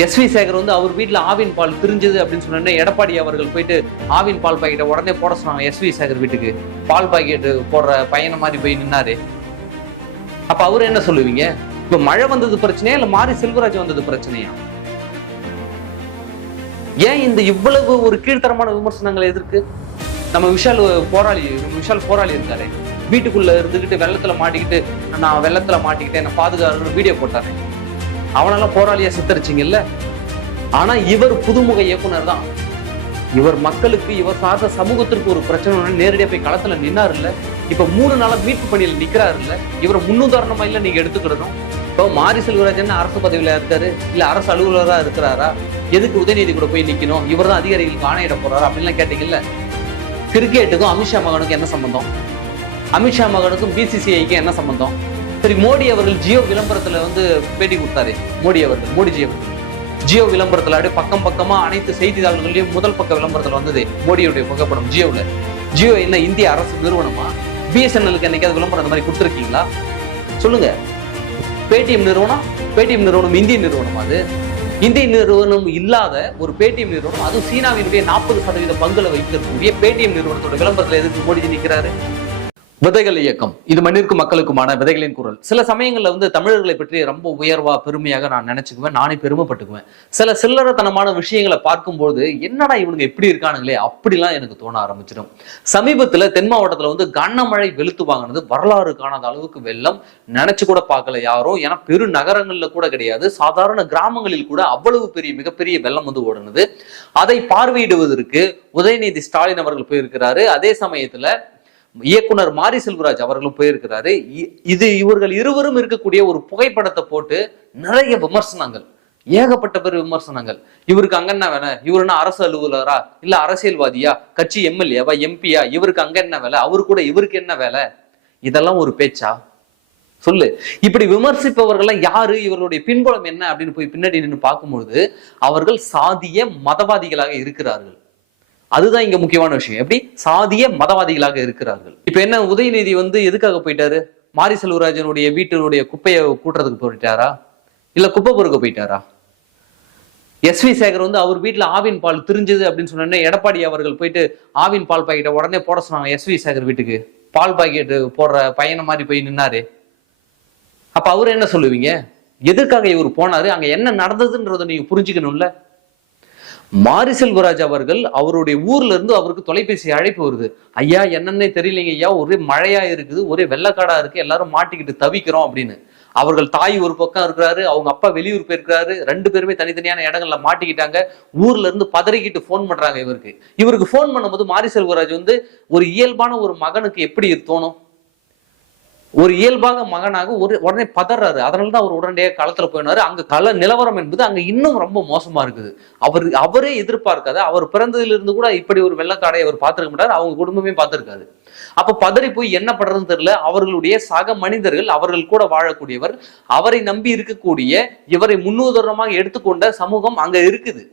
S we Sekar வந்து அவர் வீட்டில் ஆவின் பால் திரிஞ்சது அப்படின்னு சொன்னோடனே எடப்பாடி அவர்கள் போயிட்டு ஆவின் பால் பாக்கெட்டை உடனே போட சொன்னாங்க எஸ் வி சேகர் வீட்டுக்கு. பால் பாக்கெட் போடுற பையனை மாதிரி போய் நின்னாரு. அப்ப அவர் என்ன சொல்லுவீங்க? இப்ப மழை வந்தது பிரச்சனையா இல்ல மாரி செல்வராஜ் வந்தது பிரச்சனையா? ஏன் இந்த இவ்வளவு ஒரு கீழ்த்தரமான விமர்சனங்கள் எதிர்க்கு? நம்ம விஷால் போராளி விஷால் போராளி இருக்காரு. வீட்டுக்குள்ள இருந்துகிட்டு வெள்ளத்துல மாட்டிக்கிட்டு நான் வெள்ளத்துல மாட்டிக்கிட்டு என்ன பாதுகாப்பு வீடியோ போட்டாரு. அவனெல்லாம் போராளியா சித்தரிச்சிங்கல்ல? ஆனா இவர் புதுமுக இயக்குனர் தான். இவர் மக்களுக்கு இவர் சார்ந்த சமூகத்திற்கு ஒரு பிரச்சனை நேரடியா போய் களத்துல நின்னாரு இல்ல இப்ப மூணு நாளா மீட்பு பணியில் நிக்கிறாரு இல்ல இவரை முன்னுதாரணமா இல்ல நீங்க எடுத்துக்கிடணும்? இப்போ மாரி செல்வராஜன் அரசு பதவியில இருக்காரு. இல்ல அரசு அலுவலராக இருக்கிறாரா? எதுக்கு உதயநிதி கூட போய் நிக்கணும்? இவர் தான் அதிகாரிகளுக்கு ஆணையிட போறாரு? அப்படின்லாம் கேட்டீங்கல்ல? கிரிக்கெட்டுக்கும் அமித்ஷா மகனுக்கும் என்ன சம்பந்தம்? அமித்ஷா மகனுக்கும் பிசிசிஐக்கும் என்ன சம்பந்தம்? சரி மோடி அவர்கள் ஜியோ விளம்பரத்துல வந்து பேட்டி கொடுத்தாரு. மோடி அவர்கள் மோடிஜி அவர்கள் ஜியோ விளம்பரத்துல அப்படியே பக்கம் பக்கமா அனைத்து செய்தித்தாள்கள்லயும் முதல் பக்க விளம்பரத்துல வந்தது மோடியுடைய புகைப்படம் ஜியோவில். ஜியோ என்ன இந்திய அரசு நிறுவனமா? பிஎஸ்என்எலுக்கு என்னைக்காவது விளம்பரம் அந்த மாதிரி கொடுத்துருக்கீங்களா? சொல்லுங்க. பேடிஎம் நிறுவனம் பேடிஎம் நிறுவனம் இந்திய நிறுவனம் அது. இந்திய நிறுவனம் இல்லாத ஒரு பேடிஎம் நிறுவனம் அதுவும் சீனாவினுடைய நாற்பது சதவீத பங்குல வைத்திருக்கக்கூடிய பேடிஎம் நிறுவனத்தோட விளம்பரத்துல எதுக்கு மோடிஜி நிற்கிறாரு விதைகள் இயக்கம். இது மண்ணிற்கு மக்களுக்குமான விதைகளின் குரல். சில சமயங்களில் வந்து தமிழர்களை பற்றி ரொம்ப உயர்வா பெருமையாக நான் நினைச்சுக்குவேன். நானே பெருமைப்பட்டுக்குவேன். சில சில்லறத்தனமான விஷயங்களை பார்க்கும்போது என்னடா இவனுங்க எப்படி இருக்கானுங்களே? அப்படிலாம் எனக்கு தோண ஆரம்பிச்சிடும். சமீபத்தில் தென் மாவட்டத்தில் வந்து கனமழை வெளுத்து வாங்கினது வரலாறு காணாத அளவுக்கு வெள்ளம். நினைச்சு கூட பார்க்கல யாரும் ஏன்னா பெரு நகரங்களில் கூட கிடையாது. சாதாரண கிராமங்களில் கூட அவ்வளவு பெரிய மிகப்பெரிய வெள்ளம் வந்து ஓடுனது. அதை பார்வையிடுவதற்கு உதயநிதி ஸ்டாலின் அவர்கள் போயிருக்கிறாரு. அதே சமயத்துல இயக்குனர் மாரி செல்வராஜ் அவர்களும் போயிருக்கிறாரு. இ- இது இவர்கள் இருவரும் இருக்கக்கூடிய ஒரு புகைப்படத்தை போட்டு நிறைய விமர்சனங்கள் ஏகப்பட்ட பேர் விமர்சனங்கள். இவருக்கு அங்க என்ன வேலை? இவர் என்ன அரசு அலுவலரா? இல்ல அரசியல்வாதியா? கட்சி எம்எல்ஏவா? எம்பியா? இவருக்கு அங்க என்ன வேலை? அவரு கூட இவருக்கு என்ன வேலை? இதெல்லாம் ஒரு பேச்சா? சொல்லு. இப்படி விமர்சிப்பவர்கள்லாம் யாரு? இவர்களுடைய பின்புலம் என்ன? அப்படின்னு போய் பின்னாடி நின்று பார்க்கும்பொழுது அவர்கள் சாதிய மதவாதிகளாக இருக்கிறார்கள். அதுதான் இங்க முக்கியமான விஷயம். எப்படி? சாதிய மதவாதிகளாக இருக்கிறார்கள். இப்ப என்ன உதயநிதி வந்து எதுக்காக போயிட்டாரு? மாரி செல்வராஜனுடைய வீட்டினுடைய குப்பையை கூட்டுறதுக்கு போயிட்டாரா? இல்ல குப்பை பொறுக்க போயிட்டாரா? எஸ் வி சேகர் வந்து அவர் வீட்டில் ஆவின் பால் திரிஞ்சது அப்படின்னு சொன்னோடனே எடப்பாடி அவர்கள் போயிட்டு ஆவின் பால் பாக்கெட்டை உடனே போட சொன்னாங்க எஸ் வி சேகர் வீட்டுக்கு. பால் பாக்கெட்டு போடுற பையனை மாதிரி போய் நின்னாரு. அப்ப அவர் என்ன சொல்லுவீங்க? எதுக்காக இவர் போனாரு? அங்க என்ன நடந்ததுன்றதை நீங்க புரிஞ்சுக்கணும்ல. மாரி செல்வராஜ் அவர்கள் அவருடைய ஊர்ல இருந்து அவருக்கு தொலைபேசி அழைப்பு வருது. ஐயா என்னன்னே தெரியலைங்க ஐயா. ஒரே மழையா இருக்குது. ஒரே வெள்ளக்காடா இருக்கு. எல்லாரும் மாட்டிக்கிட்டு தவிக்கிறோம் அப்படின்னு. அவர்கள் தாய் ஒரு பக்கம் இருக்கிறாரு. அவங்க அப்பா வெளியூர் போயிருக்கிறாரு. ரெண்டு பேருமே தனித்தனியான இடங்கள்ல மாட்டிக்கிட்டாங்க. ஊர்ல இருந்து பதறிக்கிட்டு ஃபோன் பண்றாங்க இவருக்கு. இவருக்கு ஃபோன் பண்ணும்போது மாரி செல்வராஜ் வந்து ஒரு இயல்பான ஒரு மகனுக்கு எப்படி தோணும்? ஒரு இயல்பாக மகனாக ஒரு உடனே பதறாரு. அதனால தான் அவர் உடனடியாக களத்துல போயினாரு. அங்க கள நிலவரம் என்பது அங்க இன்னும் ரொம்ப மோசமா இருக்குது. அவர் அவரே எதிர்பார்க்காத அவர் பிறந்ததிலிருந்து கூட இப்படி ஒரு வெள்ளக்காடையை அவர் பார்த்திருக்க மாட்டார். அவங்க குடும்பமே பார்த்திருக்காது. அப்ப பதறி போய் என்ன பண்றதுன்னு தெரியல. அவர்களுடைய சக மனிதர்கள் அவர்கள் கூட வாழக்கூடியவர் அவரை நம்பி இருக்கக்கூடிய இவரை முன்னுதாரணமாக எடுத்துக்கொண்ட சமூகம் அங்க இருக்குது.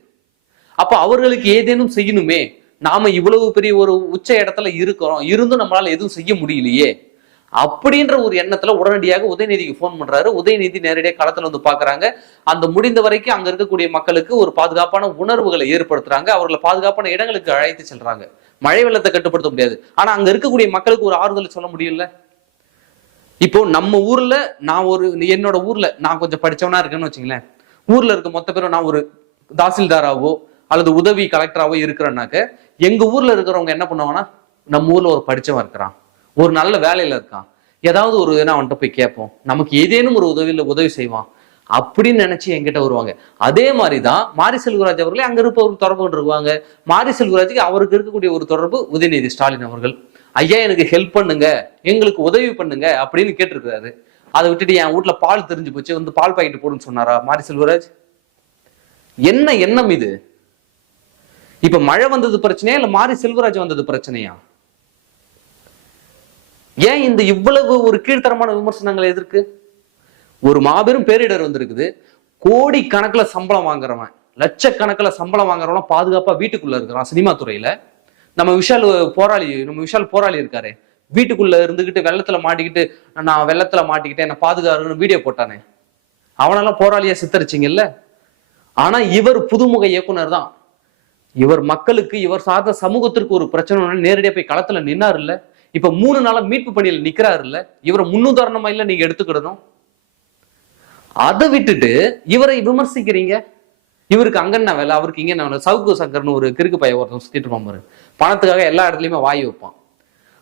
அப்ப அவர்களுக்கு ஏதேனும் செய்யணுமே? நாம இவ்வளவு பெரிய ஒரு உச்ச இடத்துல இருக்கிறோம். இருந்தும் நம்மளால எதுவும் செய்ய முடியலையே. அப்படின்ற ஒரு எண்ணத்துல உடனடியாக உதயநிதிக்கு ஃபோன் பண்றாரு. உதயநிதி நேரடியாக களத்துல வந்து பாக்குறாங்க. அந்த முடிந்த வரைக்கும் அங்க இருக்கக்கூடிய மக்களுக்கு ஒரு பாதுகாப்பான உணர்வுகளை ஏற்படுத்துறாங்க. அவர்களை பாதுகாப்பான இடங்களுக்கு அழைத்து செல்றாங்க. மழை வெள்ளத்தை கட்டுப்படுத்த முடியாது. ஆனா அங்க இருக்கக்கூடிய மக்களுக்கு ஒரு ஆறுதல் சொல்ல முடியல இப்போ நம்ம ஊர்ல நான் ஒரு என்னோட ஊர்ல நான் கொஞ்சம் படிச்சவனா இருக்கேன்னு வச்சுங்களேன். ஊர்ல இருக்க மொத்த பேரும் நான் ஒரு தாசில்தாராவோ அல்லது உதவி கலெக்டராவோ இருக்கிறேன்னாக்க எங்க ஊர்ல இருக்கிறவங்க என்ன பண்ணுவாங்கன்னா நம்ம ஊர்ல ஒரு படிச்சவன் இருக்கிறான். ஒரு நல்ல வேலையில இருக்கான். ஏதாவது ஒரு இதுனா அவன்கிட்ட போய் கேட்போம். நமக்கு ஏதேனும் ஒரு உதவியில உதவி செய்வான். அப்படின்னு நினைச்சு என்கிட்ட வருவாங்க. அதே மாதிரி தான் மாரி செல்வராஜ் அவர்களே அங்க இருப்பவர்கள் தொடர்பு கொண்டிருவாங்க மாரி செல்வராஜுக்கு அவருக்கு இருக்கக்கூடிய ஒரு தொடர்பு உதயநிதி ஸ்டாலின் அவர்கள். ஐயா எனக்கு ஹெல்ப் பண்ணுங்க. எங்களுக்கு உதவி பண்ணுங்க. அப்படின்னு கேட்டிருக்கிறாரு. அதை விட்டுட்டு என் வீட்டுல பால் தெரிஞ்சு போச்சு. வந்து பால் பாக்கெட் போடுன்னு சொன்னாரா மாரி செல்வராஜ் என்ன எண்ணம் இது? இப்ப மழை வந்தது பிரச்சனையா இல்ல மாரி செல்வராஜ் வந்தது பிரச்சனையா? ஏன் இந்த இவ்வளவு ஒரு கீழ்த்தரமான விமர்சனங்கள் எதிர்க்கு? ஒரு மாபெரும் பேரிடர் வந்திருக்குது. கோடி கணக்கில் சம்பளம் வாங்குறவன் லட்சக்கணக்கில் சம்பளம் வாங்குறவன் பாதுகாப்பாக வீட்டுக்குள்ள இருக்கிறான் சினிமா துறையில. நம்ம விஷால் போராளி நம்ம விஷால் போராளி இருக்காரு வீட்டுக்குள்ள இருந்துகிட்டு வெள்ளத்துல மாட்டிக்கிட்டு நான் வெள்ளத்துல மாட்டிக்கிட்டேன் என்ன பாதுகாருன்னு வீடியோ போட்டானே. அவனெல்லாம் போராளியா சித்தரிச்சிங்கல்ல? ஆனா இவர் புதுமுக இயக்குனர் தான். இவர் மக்களுக்கு இவர் சார்ந்த சமூகத்திற்கு ஒரு பிரச்சனை நேரடியாக போய் களத்துல நின்னாரு இல்லை இப்ப மூணு நாளா மீட்பு பணியில நிக்கிறாரு இல்ல இவரை முன்னுதாரணமா இல்ல நீங்க எடுத்துக்கிடணும்? அதை விட்டுட்டு இவரை விமர்சிக்கிறீங்க? இவருக்கு அங்க என்ன வேலை? அவருக்கு இங்க என்ன வேலை? சவுக்கு சங்கர்னு ஒரு கிறுக்கு பைய ஒருத்தன் சுத்திட்டு இருப்பான் பாரு. பணத்துக்காக எல்லா இடத்துலயுமே வாய் வைப்பான்.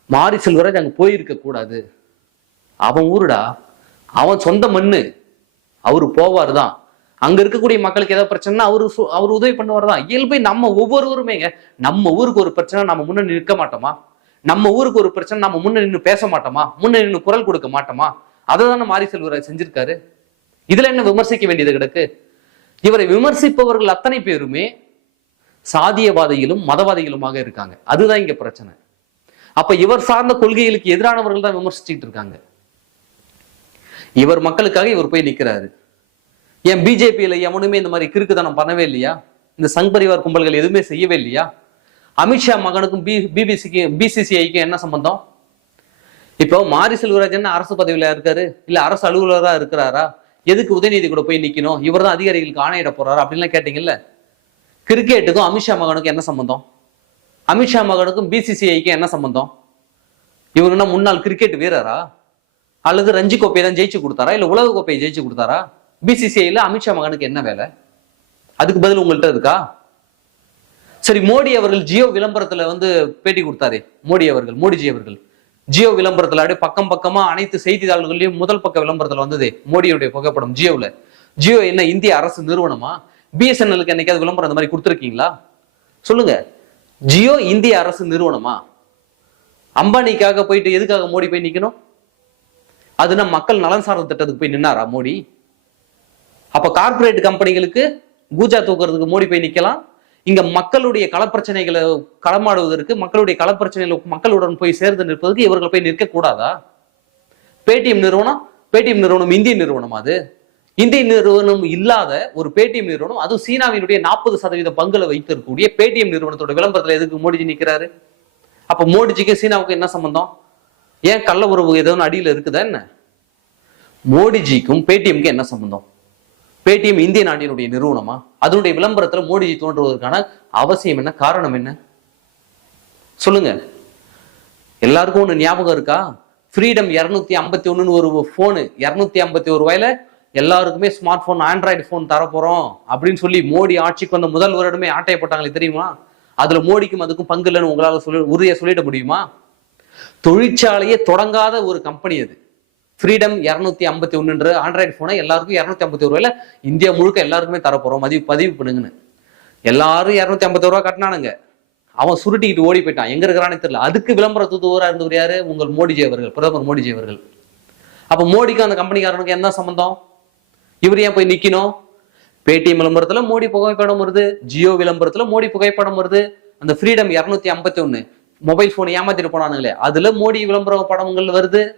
மாரி செல்வராஜ் அங்க போயிருக்க கூடாது. அவன் ஊருடா. அவன் சொந்த மண்ணு. அவரு போவார் தான். அங்க இருக்கக்கூடிய மக்களுக்கு ஏதாவது பிரச்சனைனா அவரு அவர் உதவி பண்ணுவார் தான். இயல்பை நம்ம ஒவ்வொருவருமேங்க. நம்ம ஊருக்கு ஒரு பிரச்சனை நம்ம முன்னே நிற்க மாட்டோமா? நம்ம ஊருக்கு ஒரு பிரச்சனை நம்ம முன்ன நின்று பேச மாட்டோமா? முன்ன நின்று குரல் கொடுக்க மாட்டோமா? அதை தானே மாரி செல்வராஜ் செஞ்சிருக்காரு. இதுல என்ன விமர்சிக்க வேண்டியது கிடக்கு? இவரை விமர்சிப்பவர்கள் அத்தனை பேருமே சாதியவாதிகளும் மதவாதிகளுமாக இருக்காங்க. அதுதான் இங்க பிரச்சனை. அப்ப இவர் சார்ந்த கொள்கைகளுக்கு எதிரானவர்கள் தான் விமர்சிச்சுட்டு இருக்காங்க. இவர் மக்களுக்காக இவர் போய் நிக்கிறாரு. ஏன் பிஜேபியில எவனுமே இந்த மாதிரி கிறுக்குதனம் பண்ணவே இல்லையா? இந்த சங் பரிவார் கும்பல்கள் எதுவுமே செய்யவே இல்லையா? அமித்ஷா மகனுக்கும் பி பிபிசிக்கு பிசிசிஐக்கும் என்ன சம்பந்தம்? இப்போ மாரி செல்வராஜ் என்ன அரசு பதவியில் இருக்காரு? இல்லை அரசு அலுவலராக இருக்கிறாரா? எதுக்கு உதயநிதி கூட போய் நிற்கணும் இவர் தான் அதிகாரிகளுக்கு ஆணையிட போறாரு? அப்படின்லாம் கேட்டீங்கல்ல? கிரிக்கெட்டுக்கும் அமித்ஷா மகனுக்கும் என்ன சம்பந்தம்? அமித்ஷா மகனுக்கும் பிசிசிஐக்கும் என்ன சம்பந்தம்? இவங்க என்ன முன்னாள் கிரிக்கெட் வீரரா? அல்லது ரஞ்சி கோப்பையை தான் ஜெயிச்சு கொடுத்தாரா? இல்லை உலக கோப்பையை ஜெயிச்சு கொடுத்தாரா? பிசிசிஐல அமித்ஷா மகனுக்கு என்ன வேலை? அதுக்கு பதில் உங்கள்கிட்ட இருக்கா? சரி மோடி அவர்கள் ஜியோ விளம்பரத்துல வந்து பேட்டி கொடுத்தாரு. மோடி அவர்கள் மோடிஜி அவர்கள். ஜியோ விளம்பரத்துல அப்படியே பக்கம் பக்கமா அனைத்து செய்தித்தாள்கள்லயும் முதல் பக்க விளம்பரத்துல வந்தது மோடியுடைய புகைப்படம் ஜியோவில். ஜியோ என்ன இந்திய அரசு நிறுவனமா? பிஎஸ்என்எலுக்கு என்னைக்காவது விளம்பரம் அந்த மாதிரி கொடுத்துருக்கீங்களா? சொல்லுங்க. ஜியோ இந்திய அரசு நிறுவனமா? அம்பானிக்காக போயிட்டு எதுக்காக மோடி போய் நிக்கணும்? அதுனா மக்கள் நலன் சார்ந்த திட்டத்துக்கு போய் நின்னாரா மோடி? அப்ப கார்ப்பரேட் கம்பெனிகளுக்கு கூஜா தூக்குறதுக்கு மோடி போய் நிக்கலாம்? இங்க மக்களுடைய களப்பிரச்சனைகளை களமாடுவதற்கு மக்களுடைய களப்பிரச்சனைகளை மக்களுடன் போய் சேர்ந்து நிற்பதற்கு இவர்கள் போய் நிற்க கூடாதா? பேடிஎம் நிறுவனம் பேடிஎம் நிறுவனம் இந்திய நிறுவனம் அது. இந்திய நிறுவனம் இல்லாத ஒரு பேடிஎம் நிறுவனம் அதுவும் சீனாவினுடைய நாற்பது சதவீத பங்குல வைத்திருக்கக்கூடிய பேடிஎம் நிறுவனத்தோட விளம்பரத்துல எதுக்கு மோடிஜி நிற்கிறாரு அப்ப மோடிஜிக்கு சீனாவுக்கு என்ன சம்பந்தம்? ஏன் கள்ள உறவு ஏதோ அடியில் இருக்குதா என்ன? மோடிஜிக்கும் பேடிஎம்க்கு என்ன சம்பந்தம்? பேடிஎம் இந்திய நாட்டினுடைய நிறுவனமா? அதனுடைய விளம்பரத்துல மோடிஜி தோன்றுவதற்கான அவசியம் என்ன? காரணம் என்ன? சொல்லுங்க. எல்லாருக்கும் ஒன்று ஞாபகம் இருக்கா? ஃப்ரீடம் இரநூத்தி ஐம்பத்தி ஒன்றுன்னு ஒரு ஃபோனு இரநூத்தி ஐம்பத்தி ஒரு ரூபாயில எல்லாருக்குமே ஸ்மார்ட் ஃபோன் ஆண்ட்ராய்டு ஃபோன் தரப்போகிறோம் அப்படின்னு சொல்லி மோடி ஆட்சிக்கு வந்த முதல் வருடமே ஆட்டைய போட்டாங்களே தெரியுமா? அதில் மோடிக்கும் அதுக்கும் பங்கு இல்லைன்னு உங்களால் சொல்லி உறுதியாக சொல்லிட முடியுமா? தொழிற்சாலையே தொடங்காத ஒரு கம்பெனி அது. ஃப்ரீடம் இரநூத்தி ஐம்பத்தி ஒன்றுன்ற ஆண்ட்ராய்டு போனை எல்லாருக்கும் இரநூத்தி ஐம்பத்தி ஒரு ரூபாயில இந்தியா முழுக்க எல்லாருக்குமே தரப்போறோம். மதிவு பதிவு பண்ணுங்கன்னு. எல்லாரும் இரநூத்தி ஐம்பத்தி ரூபா கட்டினானுங்க. அவன் சுருட்டிக்கிட்டு ஓடி போயிட்டான். எங்க இருக்கிறானே தெரியல. அதுக்கு விளம்பர தூதுவரா இருந்தவர் யாரு? உங்கள் மோடிஜி அவர்கள். பிரதமர் மோடிஜி அவர்கள். அப்ப மோடிக்கும் அந்த கம்பெனிக்காரனுக்கு என்ன சம்பந்தம்? இவர் ஏன் போய் நிக்கணும்? பேடிஎம் விளம்பரத்துல மோடி புகைப்படம் வருது. ஜியோ விளம்பரத்துல மோடி புகைப்படம் வருது. அந்த ஃப்ரீடம் இரநூத்தி ஐம்பத்தி ஒன்று மொபைல் போன் ஏமாத்திட்டு போனானுங்களே. அதுல மோடி விளம்பர படங்கள் வருது.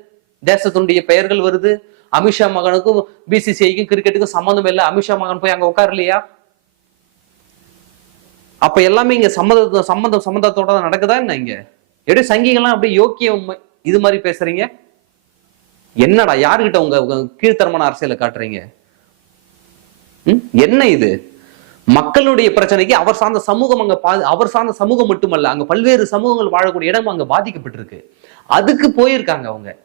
தேசத்தினுடைய பெயர்கள் வருது. அமித்ஷா மகனுக்கும் பிசிசிஐக்கும் கிரிக்கெட்டுக்கும் சம்மந்தம் இல்லை. அமித்ஷா மகன் போய் அங்க உட்காரலையா? அப்ப எல்லாமே இங்க சம்மந்த சம்மந்தம் சம்மந்தத்தோட தான் நடக்குதா என்ன இங்க? எப்படி சங்கிகள்லாம் அப்படியே யோக்கியம் இது மாதிரி பேசுறீங்க? என்னடா யாருகிட்ட உங்க கீழ்த்தரமான அரசியலை காட்டுறீங்க? ம்? என்ன இது? மக்களுடைய பிரச்சனைக்கு அவர் சார்ந்த சமூகம் அங்க பா அவர் சார்ந்த சமூகம் மட்டுமல்ல அங்க பல்வேறு சமூகங்கள் வாழக்கூடிய இடம் அங்க பாதிக்கப்பட்டிருக்கு. அதுக்கு போயிருக்காங்க அவங்க.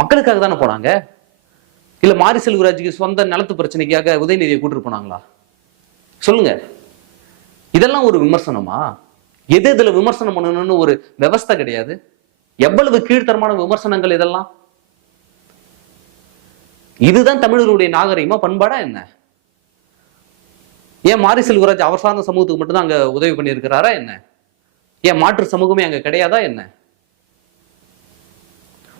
மக்களுக்காக தானே போனாங்க? இல்லை மாரி செல்வராஜுக்கு சொந்த நிலத்து பிரச்சனைக்காக உதயநிதியை கூட்டிட்டு போனாங்களா? சொல்லுங்க. இதெல்லாம் ஒரு விமர்சனமா? எது இதுல விமர்சனம் பண்ணணும்னு ஒரு விவஸ்தை கிடையாது. எவ்வளவு கீழ்த்தரமான விமர்சனங்கள் இதெல்லாம்? இதுதான் தமிழர்களுடைய நாகரிகமா பண்பாடா என்ன? ஏன் மாரி செல்வராஜ் அவர் சார்ந்த சமூகத்துக்கு மட்டும்தான் அங்க உதவி பண்ணியிருக்கிறாரா என்ன? ஏன் மாற்று சமூகமே அங்க கிடையாதா என்ன?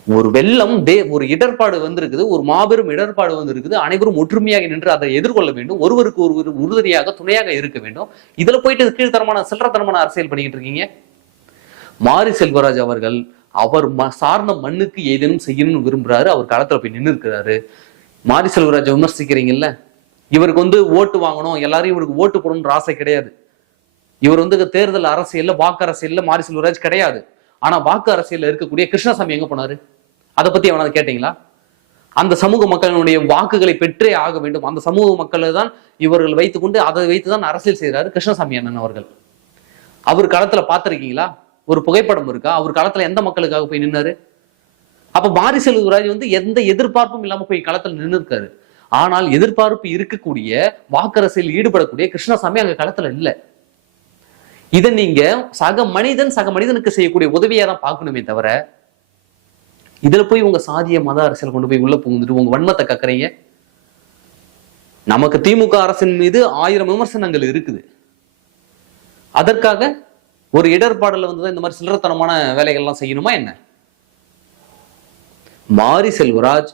ஒரு வெள்ளம் தே ஒரு இடர்பாடு வந்திருக்குது ஒரு மாபெரும் இடர்பாடு வந்திருக்குது அனைவரும் ஒற்றுமையாக நின்று அதை எதிர்கொள்ள வேண்டும் ஒருவருக்கு ஒருவர் உறுதுணையாக துணையாக இருக்க வேண்டும். இதுல போயிட்டு கீழ்த்தரமான சில்லறத்தனமான அரசியல் பண்ணிக்கிட்டு இருக்கீங்க. மாரி செல்வராஜ் அவர்கள் அவர் ம- சார்ந்த மண்ணுக்கு ஏதேனும் செய்யணும்னு விரும்புறாரு அவர் களத்துல போய் நின்று இருக்கிறாரு. மாரி செல்வராஜ் விமர்சிக்கிறீங்கல்ல? இவருக்கு வந்து ஓட்டு வாங்கணும் எல்லாரும் இவருக்கு ஓட்டு போடணும்ன்ற ஆசை கிடையாது. இவர் வந்து தேர்தல் அரசியல்ல வாக்கு அரசியல்ல மாரி செல்வராஜ் கிடையாது. ஆனா வாக்கு அரசியல்ல இருக்கக்கூடிய கிருஷ்ணசாமி எங்க போனாரு? அதை பத்தி அவனது கேட்டீங்களா? அந்த சமூக மக்களினுடைய வாக்குகளை பெற்றே ஆக வேண்டும். அந்த சமூக மக்களை தான் இவர்கள் வைத்துக்கொண்டு அதை வைத்துதான் அரசியல் செய்கிறாரு கிருஷ்ணசாமி அண்ணன் அவர்கள். அவர் களத்துல பார்த்துருக்கீங்களா? ஒரு புகைப்படம் இருக்கா? அவர் களத்துல எந்த மக்களுக்காக போய் நின்னாரு? அப்ப மாரி செல்வராஜ் வந்து எந்த எதிர்பார்ப்பும் இல்லாம போய் களத்துல நின்று இருக்காரு ஆனால் எதிர்பார்ப்பு இருக்கக்கூடிய வாக்கரசில் ஈடுபடக்கூடிய கிருஷ்ணசாமி அங்க களத்துல இல்லை. இதை நீங்க சக மனிதன் சக மனிதனுக்கு செய்யக்கூடிய உதவியா தான் பார்க்கணுமே தவிர இதுல போய் உங்க சாதிய மத அரசியல் கொண்டு போய் உள்ள புகுந்துட்டு உங்க வன்மத்தை கக்குறீங்க. நமக்கு திமுக அரசின் மீது ஆயிரம் விமர்சனங்கள் இருக்குது. அதற்காக ஒரு இடர்பாடுல வந்து இந்த மாதிரி சில்லறத்தனமான வேலைகள்லாம் செய்யணுமா என்ன? மாரி செல்வராஜ்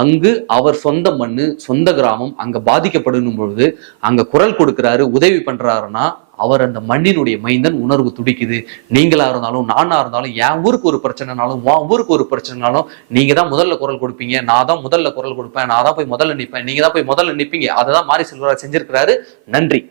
அங்கு அவர் சொந்த மண்ணு சொந்த கிராமம் அங்க பாதிக்கப்படும் பொழுது அங்க குரல் கொடுக்கிறாரு உதவி பண்றாருன்னா அவர் அந்த மண்ணினுடைய மைந்தன் உணர்வு துடிக்குது. நீங்களா இருந்தாலும் நானா இருந்தாலும் என் ஊருக்கு ஒரு பிரச்சனைனாலும் உன் ஊருக்கு ஒரு பிரச்சனைனாலும் நீங்க தான் முதல்ல குரல் கொடுப்பீங்க. நான் தான் முதல்ல குரல் கொடுப்பேன். நான் தான் போய் முதல்ல நிப்பேன். நீங்க தான் போய் முதல்ல நிற்பீங்க அதை தான் மாரி செல்வராஜ் செஞ்சிருக்கிறாரு. நன்றி.